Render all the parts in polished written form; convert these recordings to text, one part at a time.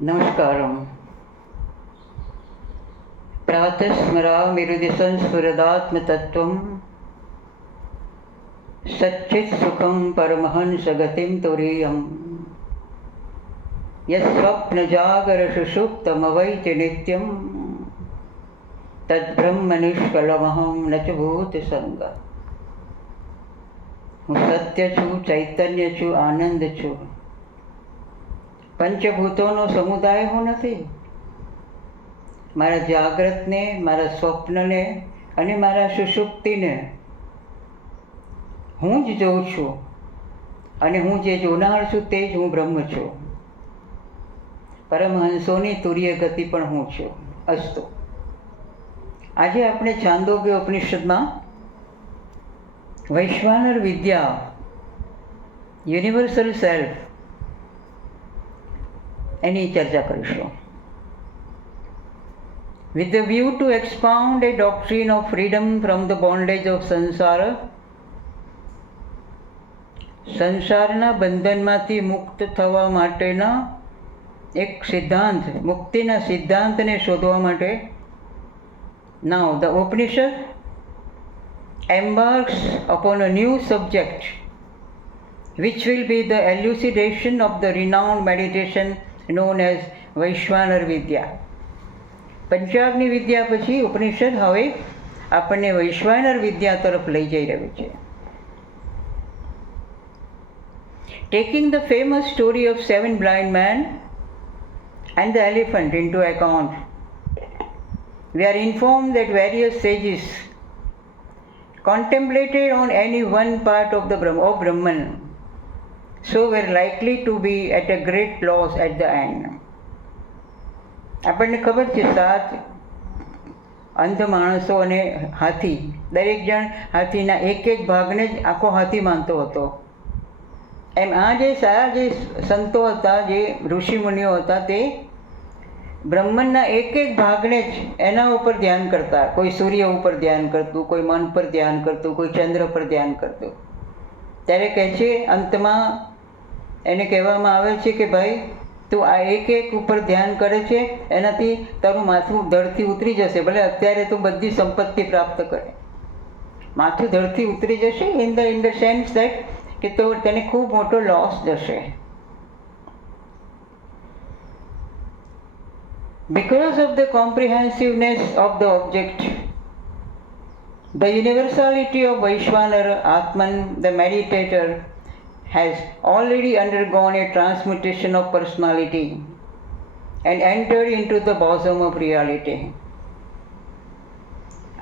नमस्कारं। प्रातः स्मरामिरुदिसंस्फुरदात्मतत्त्वं सच्चित्सुखं परमहंसगतिं तुरीयं यस्वप्नजागरसुषुप्तमवैति नित्यं तद्ब्रह्मनिष्कलमहं न च भूतसंगः। હું સત્ય છું, ચૈતન્ય છું, આનંદ છું. પંચભૂતોનો સમુદાય હું નથી. મારા જાગ્રતને, મારા સ્વપ્નને અને મારા સુષુપ્તિને હું જ જોઉં છું અને હું જે જોનાર છું તે જ હું બ્રહ્મ છું. પરમહંસોની તુર્ય ગતિ પણ હું છું. અસ્તુ. આજે આપણે છાંદોગ્ય ઉપનિષદમાં વૈશ્વાનર વિદ્યા, યુનિવર્સલ સેલ્ફ, એની ચર્ચા કરીશું. With the view to expound a doctrine of freedom from the bondage of સંસાર, સંસારના બંધનમાંથી મુક્ત થવા માટેના એક સિદ્ધાંત, મુક્તિના સિદ્ધાંતને શોધવા માટે now the Upanishad embarks upon a new subject which will be the elucidation of the renowned meditation known as વૈશ્વાનર વિદ્યા. પંચાગ્નિ વિદ્યા પછી ઉપનિષદ હવે આપણને વૈશ્વાનર વિદ્યા તરફ લઈ જઈ રહ્યું છે. Taking the famous story of 7 blind men and the elephant into account, we are informed that various sages contemplated on any one part of Brahman, so were likely to be at a great loss at the end. આપણને ખબર છે 7 અંધ માણસો અને હાથી, દરેક જણ હાથીના એક ભાગને જ આખો હાથી માનતો હતો. એમ આ જે સંતો હતા, જે ઋષિમુનિઓ હતા, તે બ્રહ્માંડના એક ભાગને જ એના ઉપર ધ્યાન કરતા. કોઈ સૂર્ય ઉપર ધ્યાન કરતું, કોઈ મન પર ધ્યાન કરતું, કોઈ ચંદ્ર પર ધ્યાન કરતું. ત્યારે કહે છે, અંતમાં એને કહેવામાં આવે છે કે ભાઈ તું આ એક ઉપર ધ્યાન કરે છે, એનાથી તારું માથું ધરથી ઉતરી જશે. ભલે અત્યારે તું બધી સંપત્તિ પ્રાપ્ત કરે, માથું ધરથી ઉતરી જશે ઇન ધ સેન્સ દેટ કે તો તેને ખૂબ મોટો લોસ જશે. Because of the comprehensiveness of the object, the universality of Vaishvanara Atman, the meditator, has already undergone a transmutation of personality and entered into the bosom of reality.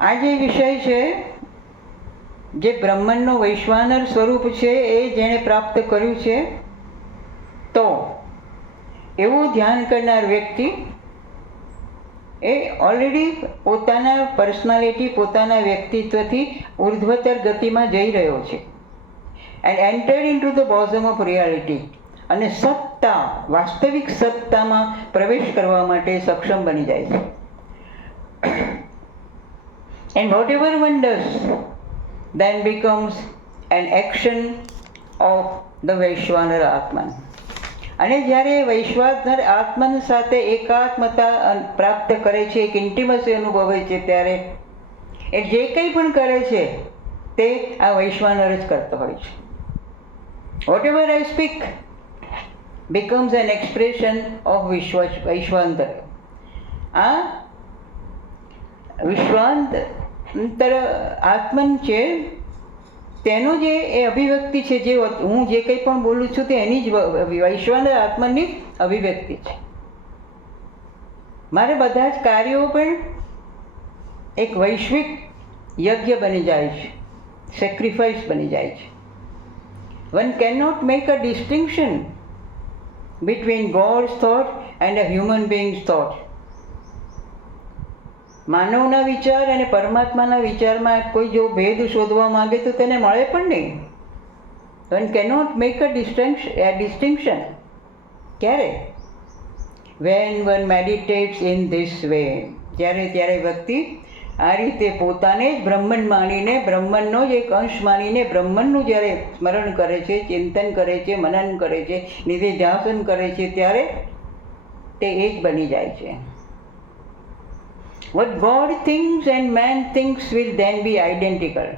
આ જે વિષય છે, જે બ્રહ્માંડનો વૈશ્વાનર સ્વરૂપ છે, એ જેણે પ્રાપ્ત કર્યું છે, તો એવું ધ્યાન કરનાર વ્યક્તિ એ ઓલરેડી પોતાના પર્સનાલિટી, પોતાના વ્યક્તિત્વથી ઉર્ધ્વતર ગતિમાં જઈ રહ્યો છે. And entered into the bosom of reality, અને સત્તા, વાસ્તવિક સત્તામાં પ્રવેશ કરવા માટે સક્ષમ બની જાય છે. And whatever one does then becomes an action of the Vaishvanara Atman. અને જ્યારે વૈશ્વાનર આત્મન સાથે એકાત્મતા પ્રાપ્ત કરે છે, એક ઇન્ટિમસી અનુભવે છે, ત્યારે એ જે કંઈ પણ કરે છે તે આ વૈશ્વાનર જ કરતો હોય છે. Whatever I speak becomes an expression of વૈશ્વાનર. આ વિશ્વાંતર આત્મન છે, તેનો જે એ અભિવ્યક્તિ છે, જે હું જે કંઈ પણ બોલું છું તે એની જ વૈશ્વાનર આત્મનની અભિવ્યક્તિ છે. મારે બધા જ કાર્યો પણ એક વૈશ્વિક યજ્ઞ બની જાય છે, સેક્રિફાઈસ બની જાય છે. One can not make a distinction between gods thought and a human beings thought. માનવના વિચાર અને પરમાત્માના વિચારમાં કોઈ જો ભેદ શોધવા માંગે તો તેને મળે પણ નહીં. One cannot make a distinction. ક્યારે? When one meditates in this way, ત્યારે વ્યક્તિ આ રીતે પોતાને જ બ્રહ્મન માનીને, બ્રહ્મનનો જ એક અંશ માનીને બ્રહ્મનનું જ્યારે સ્મરણ કરે છે, ચિંતન કરે છે, મનન કરે છે, નિધિધ્યાસન કરે છે, ત્યારે તે એક બની જાય છે. What God thinks and man thinks will then be identical.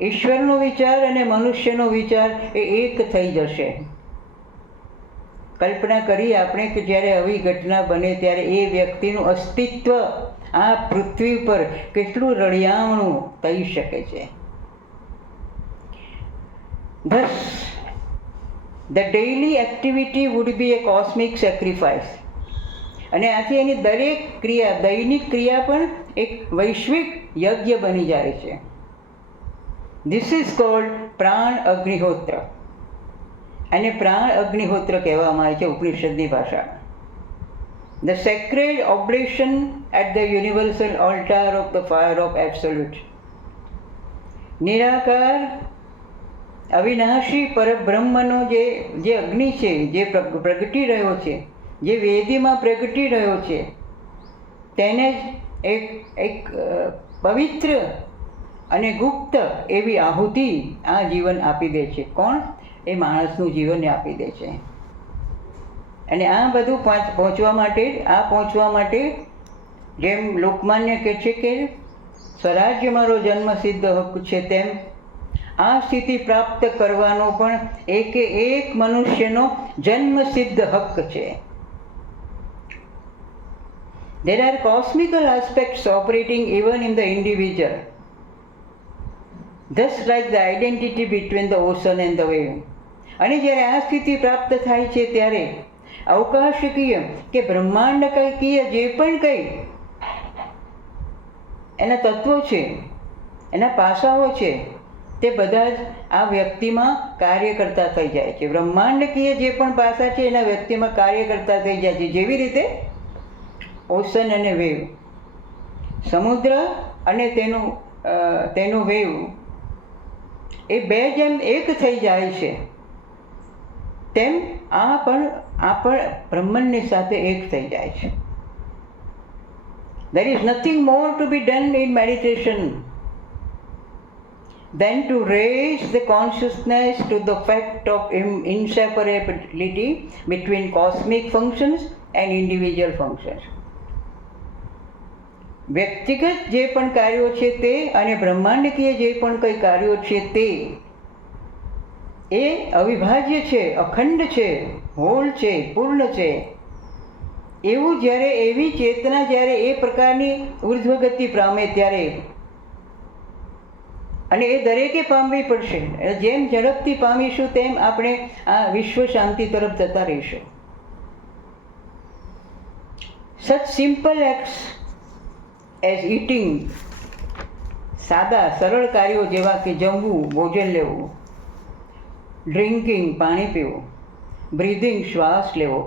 ઈશ્વરનો વિચાર અને મનુષ્યનો વિચાર એ એક થઈ જશે. કલ્પના કરીએ આપણે કે જ્યારે આવી ઘટના બને ત્યારે એ વ્યક્તિનું અસ્તિત્વ આ પૃથ્વી પર કેટલું રળિયામણું થઈ શકે છે. Thus, the daily activity would be a cosmic sacrifice. અને આથી એની દરેક ક્રિયા, દૈનિક ક્રિયા પણ એક વૈશ્વિક યજ્ઞ બની જાય છે. This is called પ્રાણ અગ્નિહોત્ર. અને પ્રાણ અગ્નિહોત્ર કહેવામાં આવે છે ઉપનિષદની ભાષામાં. The sacred oblation at the universal altar of the fire of absolute. નિરાકાર અવિનાશી પરબ્રહ્મનો જે અગ્નિ છે, જે પ્રગટી રહ્યો છે, જે વેદીમાં પ્રગટી રહ્યો છે, તેને જ એક પવિત્ર અને ગુપ્ત એવી આહુતિ આ જીવન આપી દે છે. કોણ? એ માણસનું જીવન આપી દે છે. અને આ બધું પહોંચવા માટે જેમ લોકમાન્ય કહે છે કે સ્વરાજ્ય મારો જન્મસિદ્ધ હક છે, તેમ આ સ્થિતિ પ્રાપ્ત કરવાનો પણ એક મનુષ્યનો જન્મસિદ્ધ હક છે. There are cosmical aspects operating even in the individual, thus like the identity between the ocean and the wave. અને જ્યારે આ સ્થિતિ પ્રાપ્ત થાય છે ત્યારે અવકાશકીય કે બ્રહ્માંડકીય જે પણ કંઈ એના તત્વો છે, એના પાસાઓ છે, તે બધા જ આ વ્યક્તિમાં કાર્ય કરતા થઈ જાય છે. બ્રહ્માંડકીય જે પણ પાસા છે એના વ્યક્તિમાં કાર્ય કરતા થઈ જાય છે. જેવી રીતે ઓશન અને વેવ, સમુદ્ર અને તેનું વેવ એ બે જેમ એક થઈ જાય છે, તેમ આ પણ બ્રહ્માંડની સાથે એક થઈ જાય છે. There is nothing more to be done in meditation than to raise the consciousness to the fact of inseparability between cosmic functions and individual functions. વ્યક્તિગત જે પણ કાર્યો છે તે અને બ્રહ્માંડકીય જે પણ કંઈ કાર્યો છે તે એ અવિભાજ્ય છે, અખંડ છે, હોલ છે, પૂર્ણ છે. એવું જ્યારે એવી ચેતના જ્યારે એ પ્રકારની ઉર્ધ્વગતિ પામે ત્યારે, અને એ દરેકે પામવી પડશે. જેમ ઝડપથી પામીશું તેમ આપણે આ વિશ્વ શાંતિ તરફ જતા રહીશું. Such simple acts as eating, સાદા સરળ કાર્યો જેવા કે જમવું, ભોજન લેવું, ડ્રિંકિંગ, પાણી પીવું, બ્રીધિંગ, શ્વાસ લેવો,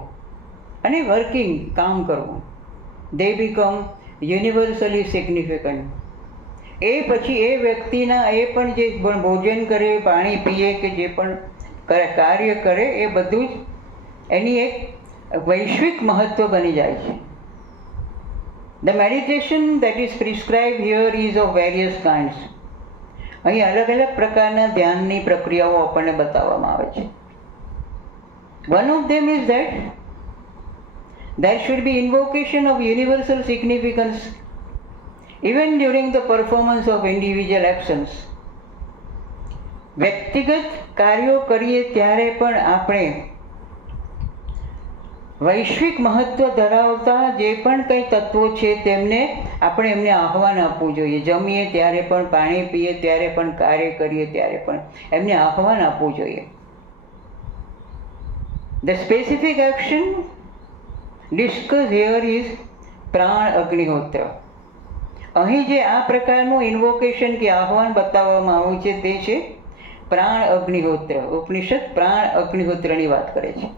અને વર્કિંગ, કામ કરવું, they become universally significant. એ પછી એ વ્યક્તિના એ પણ જે ભોજન કરે, પાણી પીએ કે જે પણ કાર્ય કરે એ બધું જ એની એક વૈશ્વિક મહત્ત્વ બની જાય છે. The meditation that is prescribed here is of various kinds. અહીં અલગ અલગ પ્રકારના ધ્યાનની પ્રક્રિયાઓ આપણને બતાવવામાં આવે છે. One of them is that there should be invocation of universal significance even during the performance of individual actions. વ્યક્તિગત કાર્યો કરીએ ત્યારે પણ આપણે વૈશ્વિક મહત્ત્વ ધરાવતા જે પણ કંઈ તત્વો છે તેમને આપણે એમને આહ્વાન આપવું જોઈએ. જમીએ ત્યારે પણ, પાણી પીએ ત્યારે પણ, કાર્ય કરીએ ત્યારે પણ એમને આહ્વાન આપવું જોઈએ. The specific action discussed here is પ્રાણ અગ્નિહોત્ર. અહીં જે આ પ્રકારનું ઇન્વોકેશન કે આહ્વાન બતાવવામાં આવ્યું છે તે છે પ્રાણ અગ્નિહોત્ર. ઉપનિષદ પ્રાણ અગ્નિહોત્રની વાત કરે છે.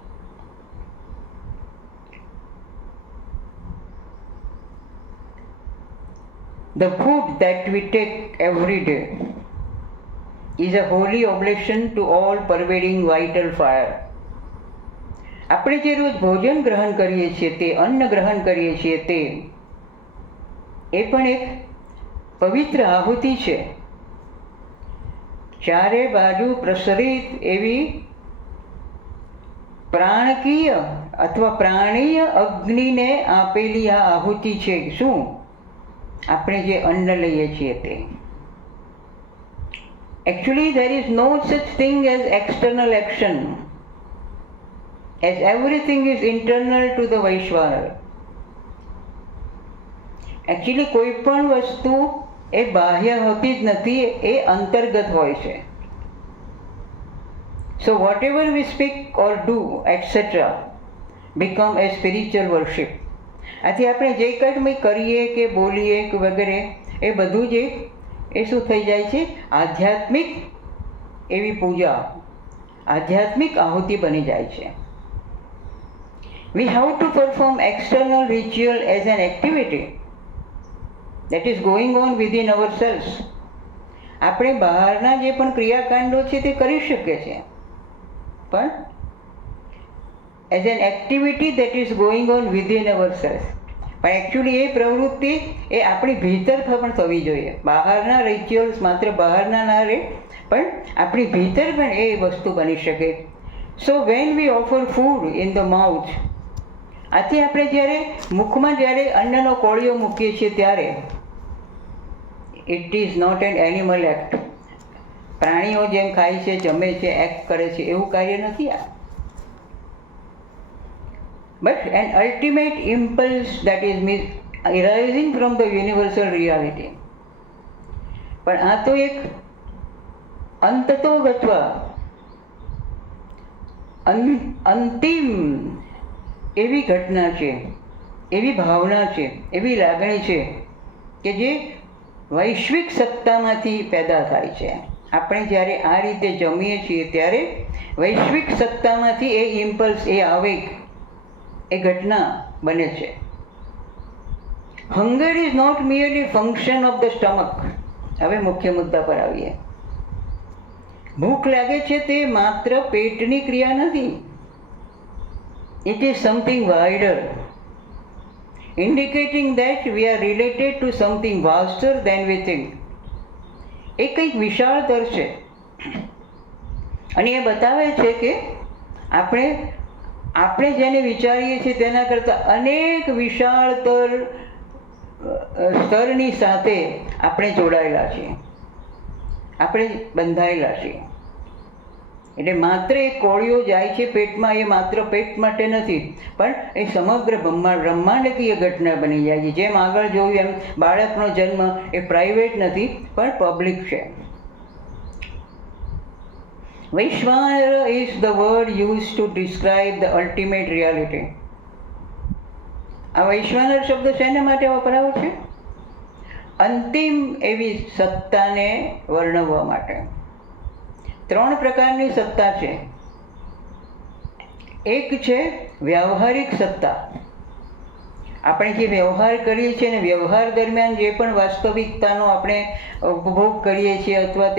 The food that we take every day is a holy oblation to all pervading vital fire. આપણે જે રોજ ભોજન ગ્રહણ કરીએ છીએ, તે અન્ન ગ્રહણ કરીએ છીએ, તે એ પણ એક પવિત્ર આહુતિ છે. ચારે બાજુ પ્રસરિત એવી પ્રાણકીય અથવા પ્રાણીય અગ્નિને આપેલી આ આહુતિ છે. શું? આપણે જે અન્ન લઈએ છીએ તે. Actually, there is no such thing as external action, as everything is internal to the Vaishvanar. Actually, કોઈ પણ વસ્તુ એ બાહ્ય હોતી જ નથી, એ અંતર્ગત હોય છે. So whatever we speak or do, etc., become a spiritual worship. આથી આપણે જે કંઈ કરીએ કે બોલીએ કે વગેરે એ બધું જ એ શું થઈ જાય છે? આધ્યાત્મિક એવી પૂજા, આધ્યાત્મિક આહુતિ બની જાય છે. We have to perform external ritual as an activity that is going on within ourselves. આપણે બહારના જે પણ ક્રિયાકાંડો છે તે કરી શકીએ છીએ, પણ as an activity that is going on within ourselves. પણ એકચ્યુઅલી એ પ્રવૃત્તિ એ આપણી ભીતર પણ થવી જોઈએ. બહારના રિચ્યુઅલ્સ માત્ર બહારના ના રહે, પણ આપણી ભીતર પણ એ વસ્તુ બની શકે. So when we offer food in the mouth, આથી આપણે જ્યારે મુખમાં જ્યારે અન્નનો કોળિયો મૂકીએ છીએ ત્યારે it is not an animal act. પ્રાણીઓ જેમ ખાય છે, જમે છે, એક્ટ કરે છે એવું કાર્ય નથી આ. But an ultimate impulse that is arising from the universal reality. પણ આ તો એક અંતતો ગત્વા અંતિમ એવી ઘટના છે, એવી ભાવના છે, એવી લાગણી છે કે જે વૈશ્વિક સત્તામાંથી પેદા થાય છે. આપણે જ્યારે આ રીતે જમીએ છીએ ત્યારે વૈશ્વિક સત્તામાંથી એ ઇમ્પલ્સ, એ આવેગ, એ ઘટના બને છે. Hunger is not merely function of the stomach. હવે મુખ્ય મુદ્દા પર આવીએ. ભૂખ લાગે છે તે માત્ર પેટની ક્રિયા નથી. It is something wider, indicating that we are related to something vaster than we think. એ કંઈક વિશાળતર છે અને એ બતાવે છે કે આપણે જેને વિચારીએ છીએ તેના કરતાં અનેક વિશાળતર સ્તરની સાથે આપણે જોડાયેલા છીએ, આપણે બંધાયેલા છીએ. એટલે માત્ર એ કોળિયો જાય છે પેટમાં, એ માત્ર પેટ માટે નથી, પણ એ સમગ્ર બ્રહ્માંડકીય ઘટના બની જાય છે. જેમ આગળ જોયું એમ બાળકનો જન્મ એ પ્રાઇવેટ નથી પણ પબ્લિક છે. Vaishvanara is the word used to describe the ultimate reality. આ વૈશ્વાનર શબ્દ શેના માટે વપરાયો છે? અંતિમ એવી સત્તાને વર્ણવવા માટે. 3 પ્રકારની સત્તા છે. એક છે વ્યવહારિક સત્તા. આપણે જે વ્યવહાર કરીએ છીએ અને વ્યવહાર દરમિયાન જે પણ વાસ્તવિકતાનો આપણે ઉપભોગ કરીએ છીએ અથવા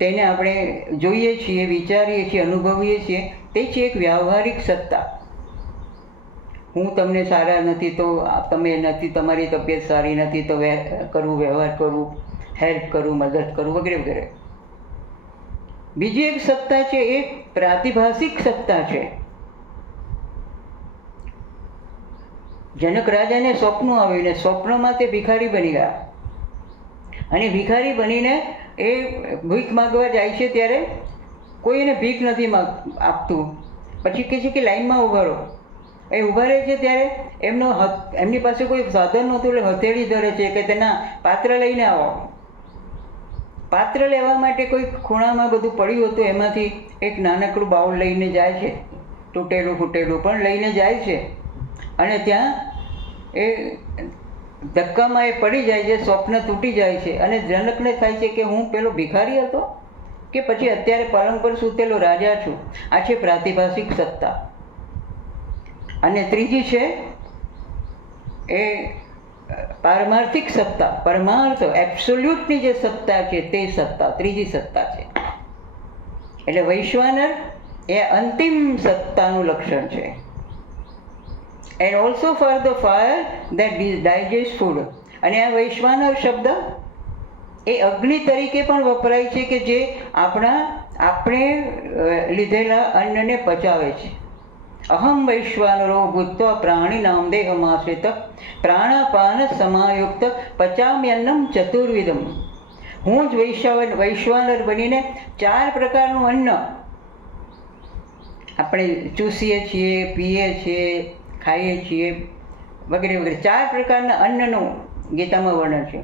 તેને આપણે જોઈએ છીએ, વિચારીએ છીએ, અનુભવીએ છીએ, તે છે એક વ્યવહારિક સત્તા. હું તમને સારા નથી તો તમે નથી, તમારી તબિયત સારી નથી તો કરવું, વ્યવહાર કરવું, હેલ્પ કરવું, મદદ કરવું વગેરે વગેરે. બીજી એક સત્તા છે એ પ્રાતિભાષિક સત્તા છે. જનક રાજાને સ્વપ્ન આવ્યું ને સ્વપ્નમાં તે ભિખારી બની ગયા અને ભિખારી બનીને એ ભીખ માગવા જાય છે ત્યારે કોઈ એને ભીખ નથી આપતું. પછી કહે છે કે લાઈનમાં ઊભા રહો. એ ઊભા રહે છે ત્યારે એમની પાસે કોઈ સાધન નહોતું એટલે હથેળી ધરે છે કે તેના પાત્ર લઈને આવો. પાત્ર લેવા માટે કોઈ ખૂણામાં બધું પડ્યું હતું, એમાંથી એક નાનકડું બાઉલ લઈને જાય છે, તૂટેલું ફૂટેલું પણ લઈને જાય છે અને ત્યાં એ ધક્કામાં એ પડી જાય છે, સ્વપ્ન તૂટી જાય છે અને જનકને થાય છે કે હું પેલો ભિખારી હતો કે પછી અત્યારે પલંગ પર સૂતેલો રાજા છું. આ છે પ્રાતિભાષિક સત્તા. અને ત્રીજી છે એ પારમાર્થિક સત્તા, પરમાર્થ એબ્સોલ્યુટની જે સત્તા છે તે સત્તા, ત્રીજી સત્તા છે. એટલે વૈશ્વાનર એ અંતિમ સત્તાનું લક્ષણ છે. And also for the fire that digest food. અને આ વૈશ્વાનર શબ્દ એ અગ્નિ તરીકે પણ વપરાય છે કે જે આપણે લીધેલા અન્નને પચાવે છે. અહમ વૈશ્વાનરો ભૂત્વા પ્રાણીનામ દેહમાશ્રિત પ્રાણાપાન સમાયુક્ત પચામ્યન્નમ ચતુર્વિધમ. હું જ વૈશ્વાનર બનીને 4 પ્રકારનું અન્ન આપણે ચૂસીએ છીએ, પીએ છીએ, ખાઈએ છીએ વગેરે વગેરે. 4 પ્રકારના અન્નનું ગીતામાં વર્ણન છે.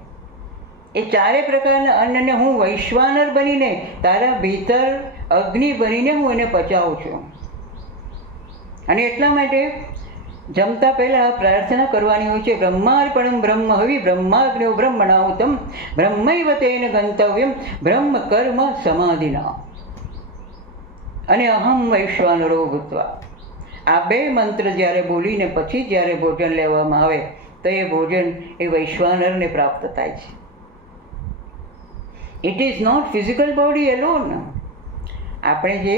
એ 4 પ્રકારના અન્નને હું વૈશ્વાનર બનીને તારા ભીતર અગ્નિ બનીને હું એને પચાવું છું. અને એટલા માટે જમતા પહેલાં પ્રાર્થના કરવાની હોય છે, બ્રહ્માર્પણમ બ્રહ્મ હવિ બ્રહ્માગ્નિ બ્રહ્મણાહુતમ બ્રહ્મૈવ તેન ગંતવ્યમ બ્રહ્મ કર્મ સમાધિના. અને અહમ વૈશ્વાનરો ભૂત્વા. આ 2 મંત્ર જ્યારે બોલીને પછી જ્યારે ભોજન લેવામાં આવે તો એ ભોજન એ વૈશ્વાનરને પ્રાપ્ત થાય છે. It is not physical body alone. આપણે જે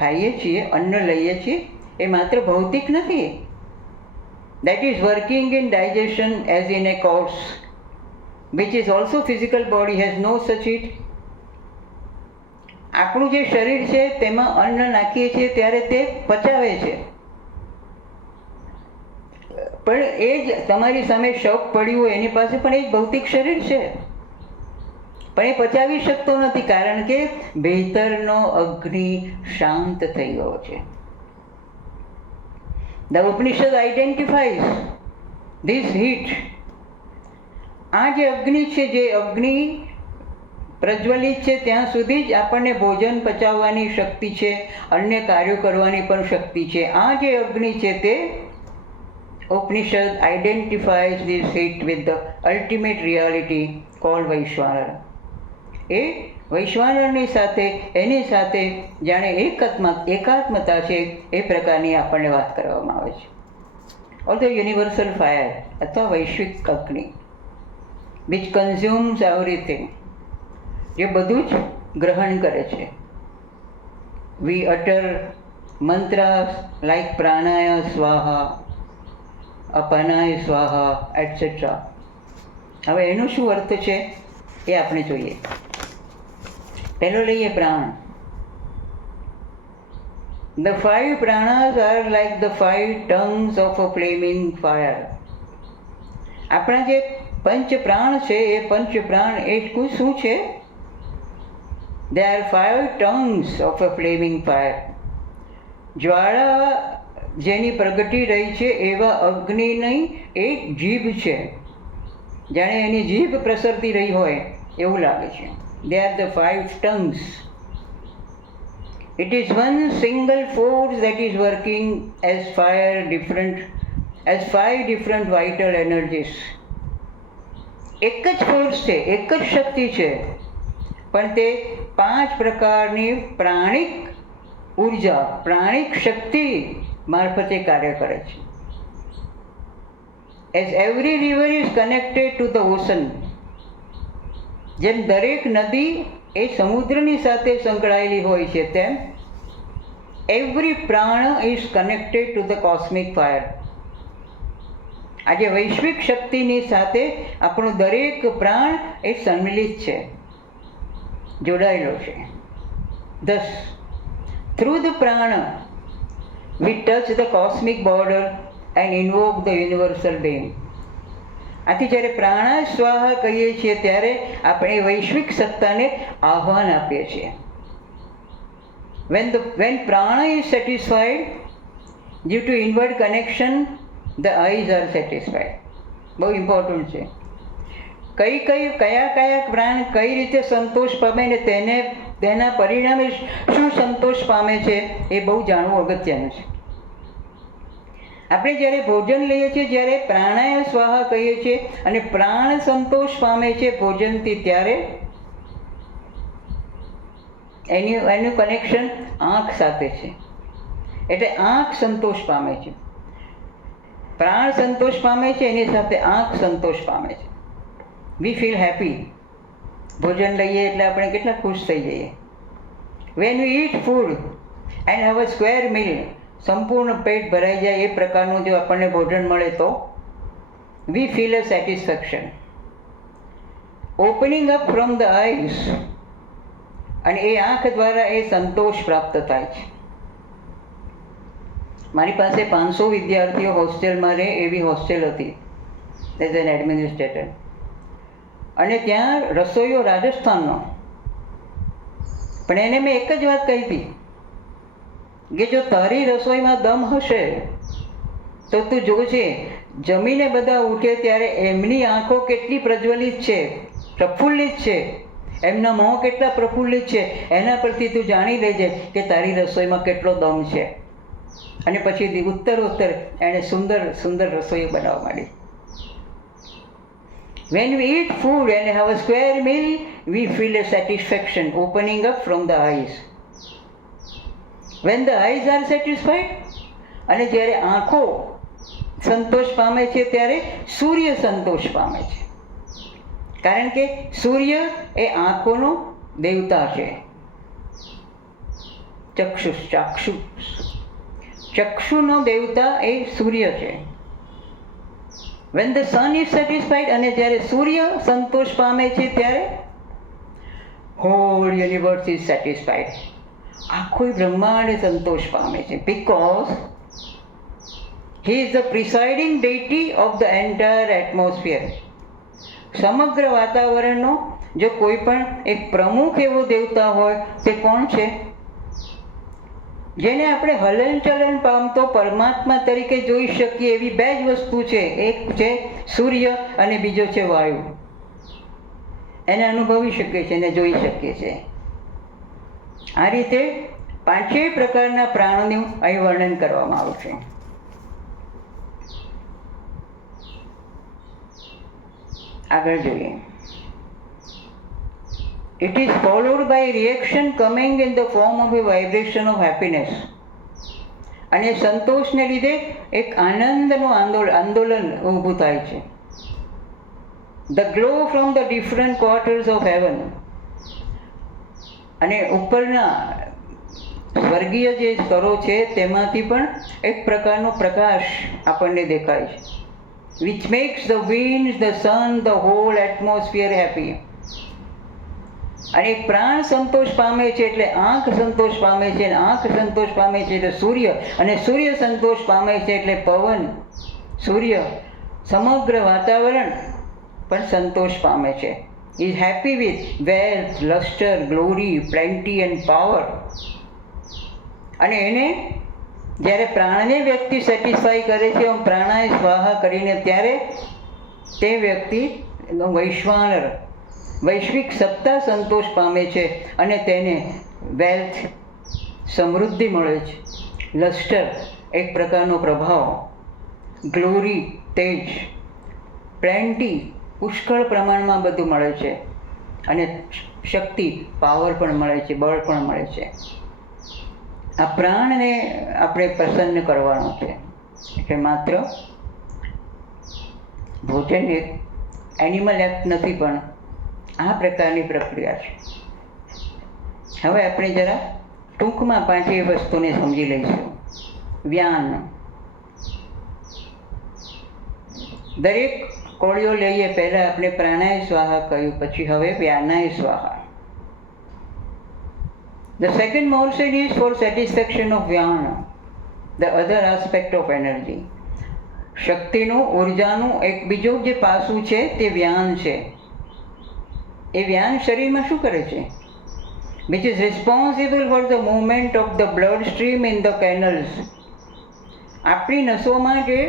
ખાઈએ છીએ, અન્ન લઈએ છીએ, એ માત્ર ભૌતિક નથી. That is working in digestion as in a course which is also physical body has no such it. આપણું જે શરીર છે તેમાં અન્ન નાખીએ છીએ ત્યારે તે પચાવે છે, પણ એ જ તમારી સામે શોખ પડ્યું હોય એની પાસે પણ એ જ ભૌતિક શરીર છે, પણ એ પચાવી શકતો નથી કારણ કે ભીતરનો અગ્નિ શાંત થઈ ગયો છે. The Upanishad identifies this heat. આ જે અગ્નિ છે, જે અગ્નિ પ્રજ્વલિત છે ત્યાં સુધી જ આપણને ભોજન પચાવવાની શક્તિ છે, અન્ય કાર્યો કરવાની પણ શક્તિ છે. આ જે અગ્નિ છે તે Upanishad identifies this heat with the ultimate reality called Vaishwanar. એ વૈશ્વાનરની સાથે એની સાથે જાણે એકાત્મતા છે એ પ્રકારની આપણને વાત કરવામાં આવે છે. ઓર ધ યુનિવર્સલ ફાયર અથવા વૈશ્વિક અગ્નિ વિચ કન્ઝ્યુમ્સ એવરીથિંગ, જે બધું જ ગ્રહણ કરે છે. વી અટર મંત્રાસ લાઈક પ્રાણાય સ્વાહા, અપાનાય સ્વાહા એટસેટ્રા. હવે એનો શું અર્થ છે એ આપણે જોઈએ. પહેલો લઈએ પ્રાણ. The 5 pranas are like the 5 tongues of a flaming fire. આપણા જે પંચ પ્રાણ છે એ પંચ પ્રાણ એ શું છે? They are 5 tongues of a flaming fire. જ્વાળા જેની પ્રગટી રહી છે એવા અગ્નિની એક જીભ છે, જાણે એની જીભ પ્રસરતી રહી હોય એવું લાગે છે. They are the 5 tongues. It is one single force that is working as 5 different vital energies. એક જ ફોર્સ છે, એક જ શક્તિ છે, પણ તે 5 પ્રકારની પ્રાણિક ઉર્જા, પ્રાણિક શક્તિ મારફતે કાર્ય કરે છે. As every river is connected to the ocean, જેમ દરેક નદી એ સમુદ્રની સાથે સંકળાયેલી હોય છે તેમ every Pran is connected to the cosmic fire. આજે વૈશ્વિક શક્તિની સાથે આપણું દરેક પ્રાણ એ સંમિલિત છે, જોડાયેલો છે. Thus, through the prana, we touch the cosmic border and invoke the universal being. આથી જ્યારે પ્રાણા સ્વાહા કહીએ છીએ ત્યારે આપણે વૈશ્વિક સત્તાને આહ્વાન આપીએ છીએ. When prana is satisfied, due to inward connection, the eyes are satisfied. બહુ ઇમ્પોર્ટન્ટ છે. કયા પ્રાણ કઈ રીતે સંતોષ પામે ને તેના પરિણામે શું સંતોષ પામે છે એ બહુ જાણવું અગત્યનું છે. આપણે જ્યારે ભોજન લઈએ છીએ, જ્યારે પ્રાણાય સ્વાહા કહીએ છીએ અને પ્રાણ સંતોષ પામે છે ભોજનથી, ત્યારે એનું કનેક્શન આંખ સાથે છે. એટલે આંખ સંતોષ પામે છે, પ્રાણ સંતોષ પામે છે, એની સાથે આંખ સંતોષ પામે છે. We feel happy. ભોજન લઈએ એટલે આપણે કેટલા ખુશ થઈ જઈએ. When we eat food and have a square meal, સંપૂર્ણ પેટ ભરાઈ જાય એ પ્રકારનું જો આપણને ભોજન મળે તો વી feel a satisfaction. Opening up from the eyes, અને એ આંખ દ્વારા એ સંતોષ પ્રાપ્ત થાય છે. મારી પાસે 500 વિદ્યાર્થીઓ હોસ્ટેલમાં રહે એવી હોસ્ટેલ હતી એઝ એન એડમિનિસ્ટ્રેટર. અને ત્યાં રસોઈયો રાજસ્થાનનો, પણ એને મેં એક જ વાત કહી હતી કે જો તારી રસોઈમાં દમ હશે તો તું જોજે જમીને બધા ઉઠે ત્યારે એમની આંખો કેટલી પ્રજ્વલિત છે, પ્રફુલ્લિત છે, એમના મોં કેટલા પ્રફુલ્લિત છે, એના પરથી તું જાણી લેજે કે તારી રસોઈમાં કેટલો દમ છે. અને પછી ઉત્તર એણે સુંદર સુંદર રસોઈ બનાવવા માંડી. When we eat food and have a square meal, we feel a satisfaction opening up from the eyes. When the eyes are satisfied, અને જ્યારે આંખો સંતોષ પામે છે ત્યારે સૂર્ય સંતોષ પામે છે. કારણ કે સૂર્ય એ આંખોનો દેવતા છે. ચક્ષુનો દેવતા એ સૂર્ય છે. When the sun is satisfied, અને જ્યારે સૂર્ય સંતોષ પામે છે ત્યારે whole universe is satisfied. આખું બ્રહ્માંડ સંતોષ પામે છે. Because he is the presiding deity of the entire atmosphere. સમગ્ર વાતાવરણનો જો કોઈ પણ એક પ્રમુખ એવો દેવતા હોય તે કોણ છે? જેને આપણે હલનચલન પામતો પરમાત્મા તરીકે જોઈ શકીએ એવી બે જ વસ્તુ છે. એક છે સૂર્ય અને બીજો છે વાયુ. એને અનુભવી શકીએ છીએ અને જોઈ શકીએ છીએ. આ રીતે 5 પ્રકારના પ્રાણોનું અહીં વર્ણન કરવામાં આવ્યું છે. આગળ જોઈએ. It is followed by reaction coming in the form of a vibration of happiness. અને સંતોષને લીધે એક આનંદનું આંદોલન ઊભું થાય છે. The glow from the different quarters of heaven. અને ઉપરના સ્વર્ગીય જે સ્તરો છે તેમાંથી પણ એક પ્રકારનો પ્રકાશ આપણને દેખાય છે. Which makes the winds, the sun, the whole atmosphere happy. અને એક પ્રાણ સંતોષ પામે છે એટલે આંખ સંતોષ પામે છે, અને આંખ સંતોષ પામે છે એટલે સૂર્ય, અને સૂર્ય સંતોષ પામે છે એટલે પવન, સૂર્ય, સમગ્ર વાતાવરણ પણ સંતોષ પામે છે. Is happy with wealth, lustre, glory, plenty end power. અને એને જ્યારે પ્રાણને વ્યક્તિ સેટિસ્ફાઈ કરે છે એમ પ્રાણાય સ્વાહા કરીને ત્યારે તે વ્યક્તિ વૈશ્વાનર, વૈશ્વિક સત્તા સંતોષ પામે છે અને તેને વેલ્થ, સમૃદ્ધિ મળે છે, લસ્ટર એક પ્રકારનો પ્રભાવ, ગ્લોરી તેજ, પ્લેન્ટી પુષ્કળ પ્રમાણમાં બધું મળે છે, અને શક્તિ પાવર પણ મળે છે, બળ પણ મળે છે. આ પ્રાણને આપણે પ્રસન્ન કરવાનો છે. એટલે માત્ર ભોજન એક એનિમલ એક્ટ નથી, પણ આ પ્રકારની પ્રક્રિયા છે. હવે આપણે જરા ટૂંકમાં 5 વસ્તુને સમજી લઈશું. વ્યાન. દરેક કોળીઓ લઈએ પહેલાં આપણે પ્રાણાય સ્વાહા કહ્યું, પછી હવે વ્યાનાય સ્વાહા. The second motion is for satisfaction of Vyana, the other aspect of energy. શક્તિનું, ઉર્જાનું એક બીજું જે પાસું છે તે વ્યાન છે. એ વ્યાન શરીરમાં શું કરે છે? Which is responsible for the movement of the blood stream in the canals. આપણી નસોમાં જે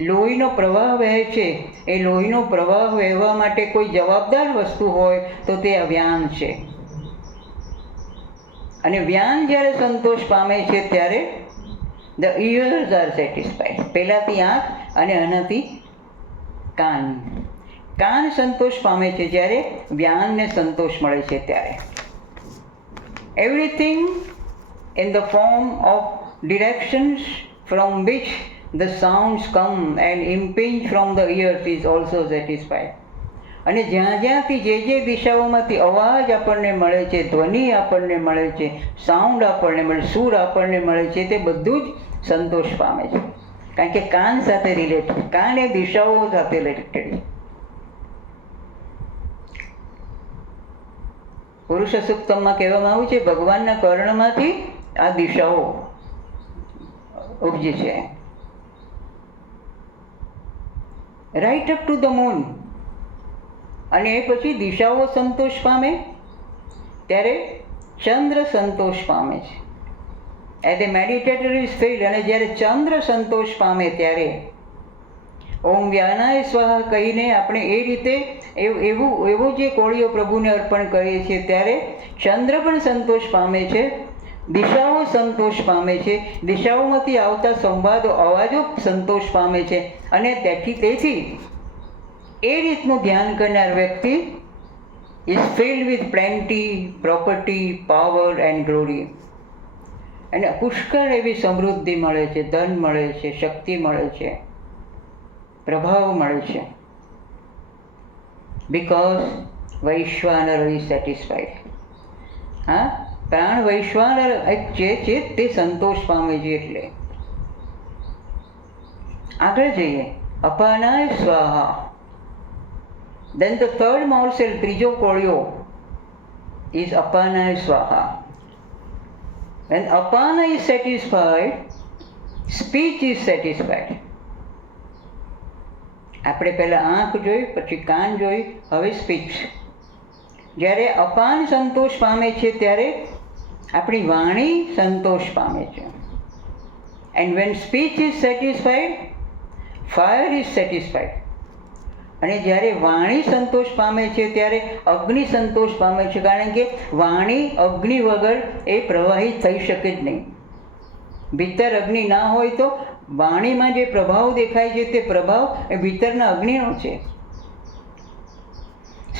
લોહીનો પ્રવાહ વહે છે એ લોહીનો પ્રવાહ વહેવા માટે કોઈ જવાબદાર વસ્તુ હોય તો તે આ વ્યાન છે. અને વ્યાન જ્યારે સંતોષ પામે છે ત્યારે ધ ઇયર્સ આર સેટિસ્ફાઈડ. પહેલાંથી આંખ અને આનાથી કાન. કાન સંતોષ પામે છે જ્યારે વ્યાનને સંતોષ મળે છે ત્યારે. Everything in the form of directions from which the sounds come and impinge from the ears is also satisfied. અને જ્યાં જ્યાંથી જે દિશાઓમાંથી અવાજ આપણને મળે છે, ધ્વનિ આપણને મળે છે, સાઉન્ડ આપણને મળે, સૂર આપણને મળે છે, તે બધું જ સંતોષ પામે છે. કારણ કે કાન સાથે રિલેટેડ, કાન એ દિશાઓ સાથે રિલેટેડ છે. પુરુષ સૂક્તમમાં કહેવામાં આવ્યું છે ભગવાનના કર્ણમાંથી આ દિશાઓ ઉપજે છે. Right up to the moon. અને એ પછી દિશાઓ સંતોષ પામે ત્યારે ચંદ્ર સંતોષ પામે છે. As a meditator is filled. અને જ્યારે ચંદ્ર સંતોષ પામે ત્યારે ઓમ વ્યાનાય સ્વાહા કહીને આપણે એ રીતે એવો જે કોળીઓ પ્રભુને અર્પણ કરીએ છીએ ત્યારે ચંદ્ર પણ સંતોષ પામે છે, દિશાઓ સંતોષ પામે છે, દિશાઓમાંથી આવતા સંવાદો અવાજો સંતોષ પામે છે. અને તેથી એ રીતનું ધ્યાન કરનાર વ્યક્તિ is field with plenty, property, power and glory. અને પુષ્કળ એવી સમૃદ્ધિ મળે છે, ધન મળે છે, શક્તિ મળે છે, પ્રભાવ મળે છે. Because Vaishvanara is satisfied. હા, પ્રાણ વૈશ્વાનર એક છે તે સંતોષ પામે છે. એટલે આગળ જઈએ. અપાનાય સ્વાહા. Then the third morsel, ત્રીજો કોળિયો is અપાનાય Swaha. When apana is satisfied, speech is satisfied. આપણે પહેલાં આંખ જોઈ, પછી કાન જોઈ, હવે સ્પીચ. જ્યારે અપાન સંતોષ પામે છે ત્યારે આપણી વાણી સંતોષ પામે છે. And when speech is satisfied, fire is satisfied. અને જ્યારે વાણી સંતોષ પામે છે ત્યારે અગ્નિ સંતોષ પામે છે. કારણ કે વાણી અગ્નિ વગર એ પ્રવાહિત થઈ શકે જ નહીં. ભીતર અગ્નિ ના હોય તો વાણીમાં જે પ્રભાવ દેખાય છે તે પ્રભાવ એ ભીતરના અગ્નિનો છે.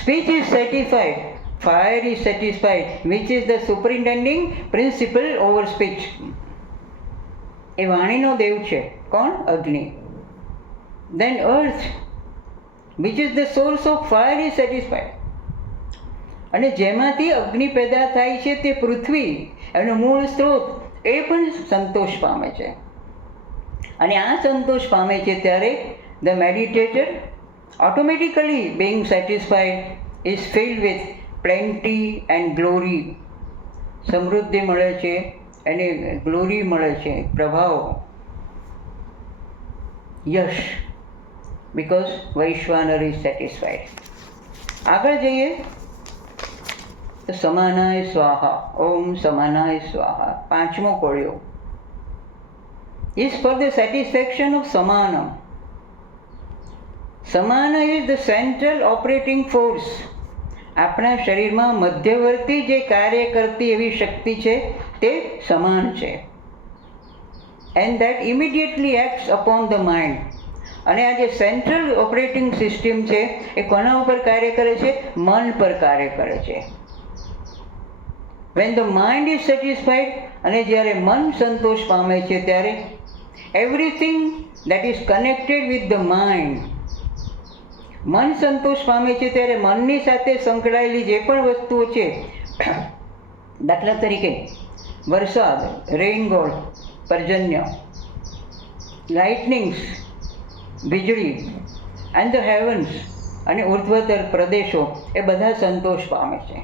Speech is satisfied, fire is satisfied, which is the superintending principle over speech. એ વાણીનો દેવ છે. કોણ? અગ્નિ. દેન અર્થ which is the source of fire is satisfied. અને જેમાંથી અગ્નિ પેદા થાય છે તે પૃથ્વી, એનો મૂળ સ્ત્રોત, એ પણ સંતોષ પામે છે. અને આ સંતોષ પામે છે ત્યારે the meditator automatically being satisfied is filled with plenty and glory. સમૃદ્ધિ મળે છે, એને ગ્લોરી મળે છે, પ્રભાવ, યશ. Because Vaishvanara is satisfied. આગળ જઈએ તો સમાનાય સ્વાહા. ઓમ સમાનાય સ્વાહા. પાંચમો કોળિયો is for the satisfaction of samanam. Samana is the central operating force. આપણા શરીરમાં મધ્યવર્તી જે કાર્ય કરતી એવી શક્તિ છે તે સમાન છે. And that immediately acts upon the mind. અને આ જે સેન્ટ્રલ ઓપરેટિંગ સિસ્ટમ છે એ કોના ઉપર કાર્ય કરે છે? મન પર કાર્ય કરે છે. When the mind is satisfied, અને જ્યારે મન સંતોષ પામે છે ત્યારે everything that is connected with the mind. મન સંતોષ પામે છે ત્યારે મનની સાથે સંકળાયેલી જે પણ વસ્તુઓ છે, દાખલા તરીકે વરસાદ, રેઇનગોડ, પર્જન્ય, લાઇટનિંગ્સ, વીજળી, એન્ડ ધ હેવન્સ, અને ઉર્ધ્વતર પ્રદેશો, એ બધા સંતોષ પામે છે.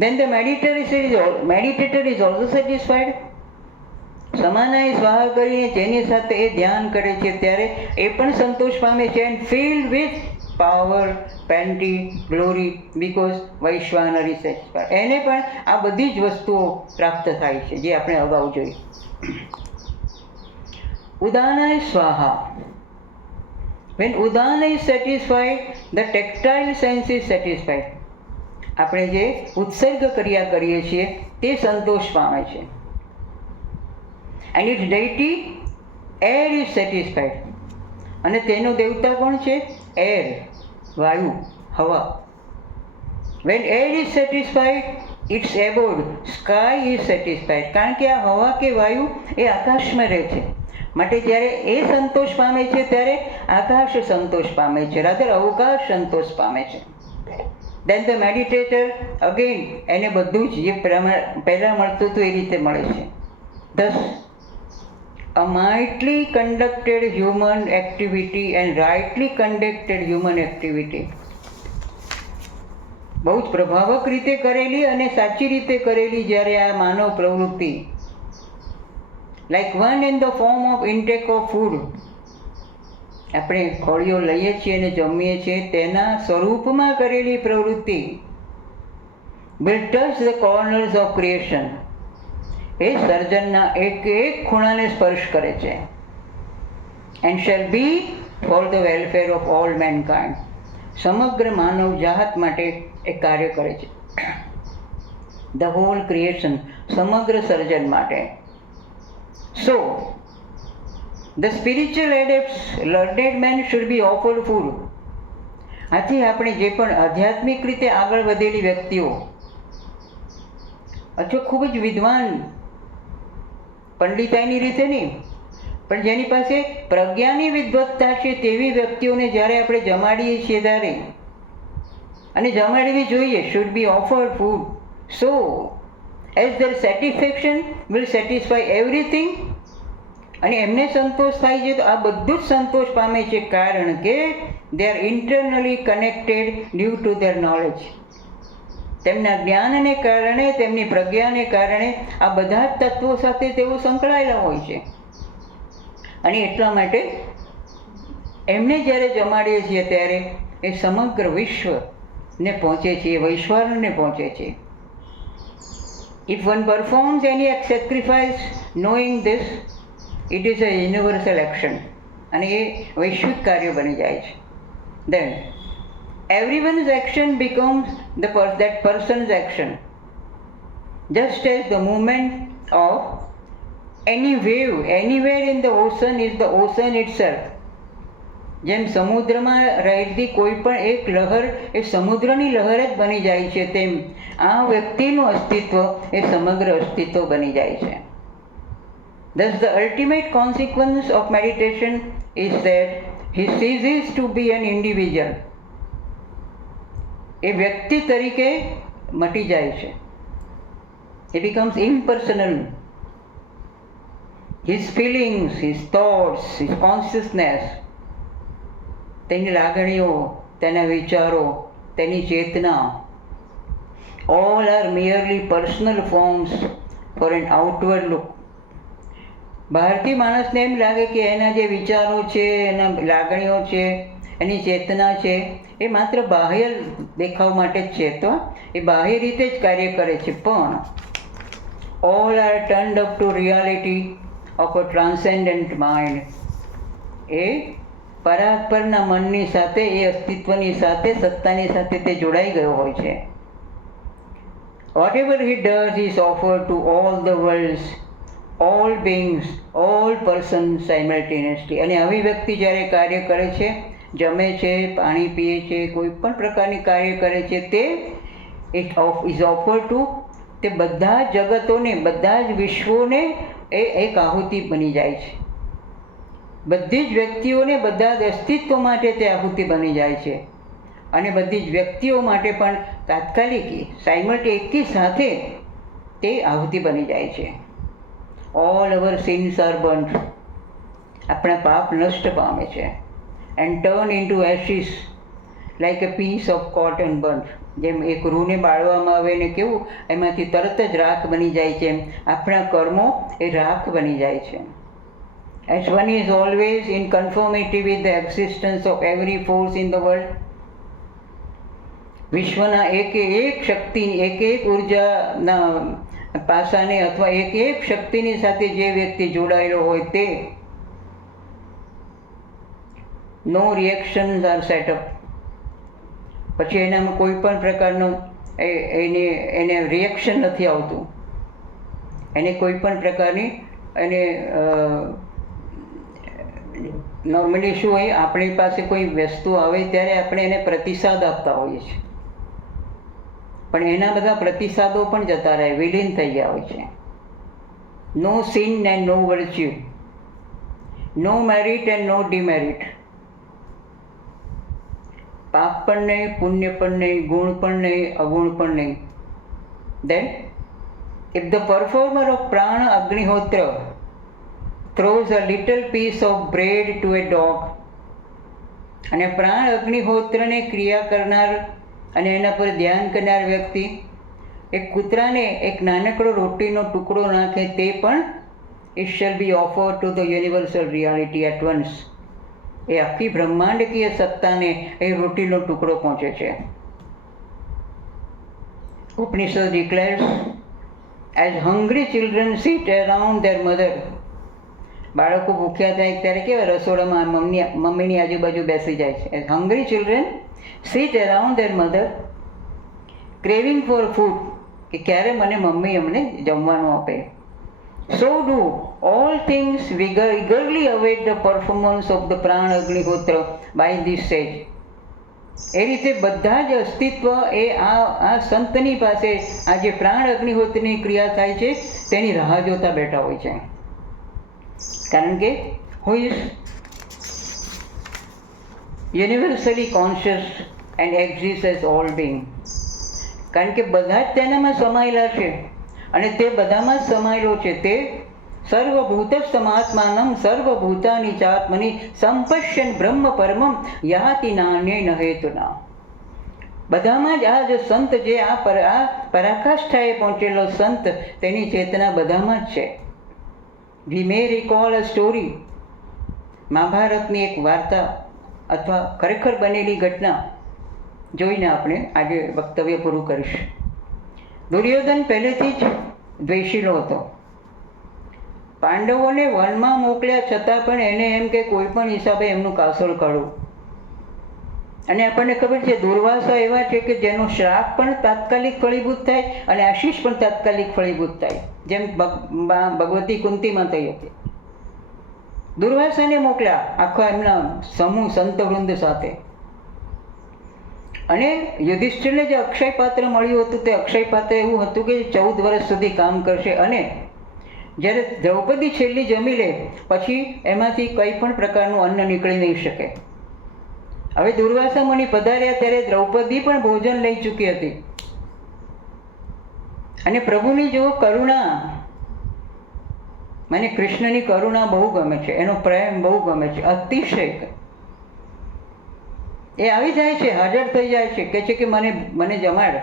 દેન ધ મેડિટેટર ઇઝ ઓલ્સો સેટિસ્ફાઈડ. સમાનાય સ્વાહા કરીને જેની સાથે એ ધ્યાન કરે છે ત્યારે એ પણ સંતોષ પામે છે. And filled with power, plenty, glory, because Vaishvanara is satisfied. એને પણ આ બધી જ વસ્તુઓ પ્રાપ્ત થાય છે જે આપણે અગાઉ જોઈ. ઉદાનાય સ્વાહા. When Udana is satisfied, the tactile sense is satisfied. આપણે જે ઉત્સર્ગ ક્રિયા કરીએ છીએ તે સંતોષ પામે છે. And its deity, air is satisfied. અને તેનો દેવતા કોણ છે? એર, વાયુ, હવા. When air is satisfied, its abode, sky is satisfied. કારણ કે આ હવા કે વાયુ એ આકાશમાં રહે છે, માટે જ્યારે એ સંતોષ પામે છે ત્યારે આકાશ સંતોષ પામે છે, રાધર અવકાશ સંતોષ પામે છે. દેન ધ મેડિટેટર અગેન એને બધું જ જે પહેલાં મળતું હતું એ રીતે મળે છે. This a mightily conducted human activity and rightly conducted human activity. બહુ જ પ્રભાવક રીતે કરેલી અને સાચી રીતે કરેલી જ્યારે આ માનવ પ્રવૃત્તિ, like one in the form of intake of food. આપણે ખોળીઓ લઈએ છીએ અને જમીએ છીએ તેના સ્વરૂપમાં કરેલી પ્રવૃત્તિ will touch the corners of creation. એ સર્જનના એક એક ખૂણાને સ્પર્શ કરે છે. and shall be for the welfare of all mankind. સમગ્ર માનવ જાત માટે એ કાર્ય કરે છે. the whole creation, સમગ્ર સર્જન માટે. so the spiritual adepts, learned men should be offered food. આથી આપણે જે પણ આધ્યાત્મિક રીતે આગળ વધેલી વ્યક્તિઓ અથવા ખૂબ જ વિદ્વાન પંડિતાઈની રીતે નહીં પણ જેની પાસે પ્રજ્ઞાની વિદ્વત્તા છે તેવી વ્યક્તિઓને જ્યારે આપણે જમાડીએ છીએ ત્યારે અને જમાડવી જોઈએ, should be offered food so as their satisfaction will satisfy everything. અને એમને સંતોષ થાય છે તો આ બધું જ સંતોષ પામે છે કારણ કે they are internally connected due to their knowledge. તેમના જ્ઞાનને કારણે, તેમની પ્રજ્ઞાને કારણે આ બધા જ તત્વો સાથે તેઓ સંકળાયેલા હોય છે. અને એટલા માટે એમને જ્યારે જમાડીએ છીએ ત્યારે એ સમગ્ર વિશ્વને પહોંચે છે, વૈશ્વાનરને પહોંચે છે. If one performs any sacrifice knowing this, it is a universal action. અને એ વૈશ્વિક કાર્ય બની જાય છે. Then everyone's action becomes that person's action. Just as the movement of any wave anywhere in the ocean is the ocean itself. જેમ સમુદ્રમાં રહેતી કોઈ પણ એક લહેર એ સમુદ્રની લહેર જ બની જાય છે, તેમ આ વ્યક્તિનું અસ્તિત્વ એ સમગ્ર અસ્તિત્વ બની જાય છે. Thus the ultimate consequence of meditation is that he ceases to be an individual. એ વ્યક્તિ તરીકે મટી જાય છે. He becomes impersonal. His feelings, his thoughts, his consciousness, તેની લાગણીઓ, તેના વિચારો, તેની ચેતના, all are merely personal forms for an outward look. બહારથી માણસને એમ લાગે કે એના જે વિચારો છે, એના લાગણીઓ છે, એની ચેતના છે એ માત્ર બાહ્ય દેખાવ માટે જ છે, તો એ બાહ્ય રીતે જ કાર્ય કરે છે. પણ all are turned up to reality of a transcendent mind. એ પરાત્પરના મનની સાથે, એ અસ્તિત્વની સાથે, સત્તાની સાથે તે જોડાઈ ગયો હોય છે. Whatever he does is offered to all the worlds, all beings, all persons simultaneously. અને આવી વ્યક્તિ જ્યારે કાર્ય કરે છે, જમે છે, પાણી પીએ છે, કોઈ પણ પ્રકારની કાર્ય કરે છે, તે ઇઝ ઓફર્ડ ટુ, તે બધા જગતોને, બધા જ વિશ્વોને એ એક આહુતિ બની જાય છે. બધી જ વ્યક્તિઓને, બધા જ અસ્તિત્વ માટે તે આહુતિ બની જાય છે. અને બધી જ વ્યક્તિઓ માટે પણ તાત્કાલિક એકી સાથે તે આહુતિ બની જાય છે. All our sins are burnt. આપણા પાપ નષ્ટ પામે છે. And turn into ashes like a piece of cotton burnt. જેમ એક રૂને બાળવામાં આવે ને કેવું એમાંથી તરત જ રાખ બની જાય છે, આપણા કર્મો એ રાખ બની જાય છે. As one is always in conformity with the existence of every force in the world. વિશ્વના એક એક શક્તિની, એક એક ઉર્જાના પાસાને અથવા એક એક શક્તિની સાથે જે વ્યક્તિ જોડાયેલો હોય તે નો રિએક્શન્સ આર સેટઅપ. પછી એનામાં કોઈ પણ પ્રકારનું એને રિએક્શન નથી આવતું, એને કોઈ પણ પ્રકારની એને નોર્મલી શું હોય, આપણી પાસે કોઈ વસ્તુ આવે ત્યારે આપણે એને પ્રતિસાદ આપતા હોઈએ છીએ, પણ એના બધા પ્રતિસાદો પણ જતા રહે, વિલીન થઈ ગયા હોય છે. No sin and no virtue, no merit and no demerit. પાપ પણ નહીં, પુણ્ય પણ નહીં, ગુણ પણ નહીં, અગુણ પણ નહીં. Then if the performer of prana agnihotra throws a little piece of bread to a dog, અને પ્રાણ અગ્નિહોત્રને ક્રિયા કરનાર અને એના પર ધ્યાન કરનાર વ્યક્તિ એક કૂતરાને એક નાનકડો રોટીનો ટુકડો નાખે તે પણ it shall be offered to the universal reality at once. એ આખી બ્રહ્માંડકીય સત્તાને એ રોટીનો ટુકડો પહોંચે છે. ઉપનિષદ ડિક્લેર્સ, as hungry children sit around their mother. બાળકો ભૂખ્યા થાય ત્યારે કેવા રસોડામાં મમ્મીની આજુબાજુ બેસી જાય છે. as hungry children sit around their mother, craving for food, કે ક્યારે મને મમ્મી અમને જમવાનું આપે. So do all things eagerly await the performance of the Pran અગ્નિહોત્ર by this sage. એ રીતે બધા જ અસ્તિત્વ એ આ સંતની પાસે આ જે પ્રાણ અગ્નિહોત્રની ક્રિયા થાય છે તેની રાહ જોતા બેઠા હોય છે. કારણ કે who is universally conscious and exist as all being. કારણ કે બધા જ તેનામાં સમાયેલા છે અને તે બધામાં જ સમાયેલો છે. તે સર્વભૂતસ્થમાત્માનમ સર્વભૂતાની ચાત્મની સંપશ્યન બ્રહ્મ પરમમ યાતિ નાન્યૈન હેતુના. બધામાં જ આ જે સંત જે આ પરાકાષ્ઠાએ પહોંચેલો સંત તેની ચેતના બધામાં જ છે. વી મે રિકોલ અ સ્ટોરી. મહાભારતની એક વાર્તા અથવા ખરેખર બનેલી ઘટના જોઈને આપણે આજે વક્તવ્ય પૂરું કરીશ. દુર્યોધન પહેલેથી જ દ્વેષીલો હતો. પાંડવોને વનમાં મોકલ્યા છતાં પણ એને એમ કે કોઈ પણ હિસાબે એમનું કાસળ કાઢવું. અને આપણને ખબર છે દુર્વાસા એવા છે કે જેનો શ્રાપ પણ તાત્કાલિક ફળીભૂત થાય અને આશીષ પણ તાત્કાલિક ફળીભૂત થાય, જેમ ભગવતી કુંતીમાં થઈ હતી. દુર્વાસાને મોકલ્યા આખા એમના સમૂહ સંતવૃંદ સાથે. અને યુધિષ્ઠિરને જે અક્ષય પાત્ર મળ્યું હતું તે અક્ષય પાત્ર એવું હતું કે 14 વર્ષ સુધી કામ કરશે અને જ્યારે દ્રૌપદી છેલ્લી જમી લે પછી એમાંથી કંઈ પણ પ્રકારનું અન્ન નીકળી નહીં શકે. હવે દુર્વાસા મુનિ પધાર્યા ત્યારે દ્રૌપદી પણ ભોજન લઈ ચૂકી હતી. અને પ્રભુની જો કરુણા, મને કૃષ્ણની કરુણા બહુ ગમે છે, એનો પ્રેમ બહુ ગમે છે, અતિશય. એ આવી જાય છે, હાજર થઈ જાય છે, કહે છે કે મને જમાડ.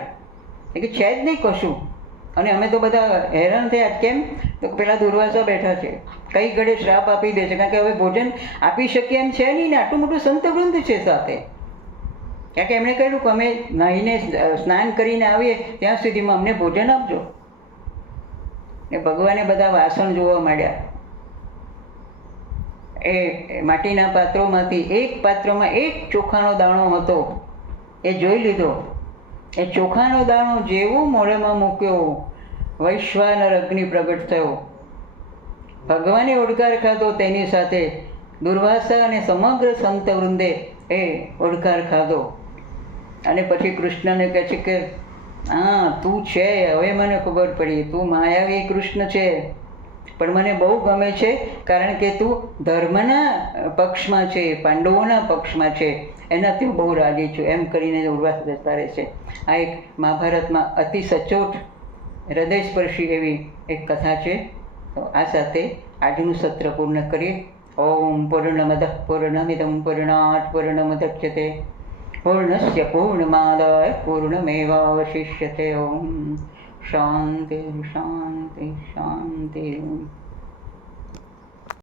એ કે છે જ નહીં કશું. અને અમે તો બધા હેરાન થયા. કેમ? તો પેલા દુર્વાસા બેઠા છે, કઈ ઘડે શ્રાપ આપી દે છે, કારણ કે હવે ભોજન આપી શકીએ એમ છે નહીં ને, આટલું મોટું સંતવૃંદ છે સાથે. કારણ કે એમણે કહ્યું કે અમે નાહીને સ્નાન કરીને આવીએ ત્યાં સુધીમાં અમને ભોજન આપજો. ને ભગવાને બધા વાસણ જોવા માંડ્યા. એ માટીના પાત્રોમાંથી એક પાત્રમાં એક ચોખાનો દાણો હતો. એ જોઈ લીધો. એ ચોખાનો દાણો જેવો મોઢામાં મૂક્યો, વૈશ્વાનર અગ્નિ પ્રગટ થયો. ભગવાને ઓડકાર ખાધો, તેની સાથે દુર્વાસા અને સમગ્ર સંતવૃંદે એ ઓડકાર ખાધો. અને પછી કૃષ્ણને કહે છે કે હા તું છે, હવે મને ખબર પડી, તું માયાવી કૃષ્ણ છે, પણ મને બહુ ગમે છે કારણ કે તું ધર્મના પક્ષમાં છે, પાંડવોના પક્ષમાં છે, એનાથી હું બહુ રાજી છું. એમ કરીને દુર્વાસા જતા રહે છે. આ એક મહાભારતમાં અતિ સચોટ હૃદયસ્પર્શી એવી એક કથા છે. તો આ સાથે આજનું સત્ર પૂર્ણ કરીએ. ઓમ પૂર્ણમદઃ પૂર્ણમિદં પૂર્ણાત પૂર્ણમુદચ્યતે પૂર્ણસ્ય પૂર્ણમાદાય પૂર્ણમેવાવશિષ્યતે. ઓમ શાંતિ શાંતિ શાંતિ.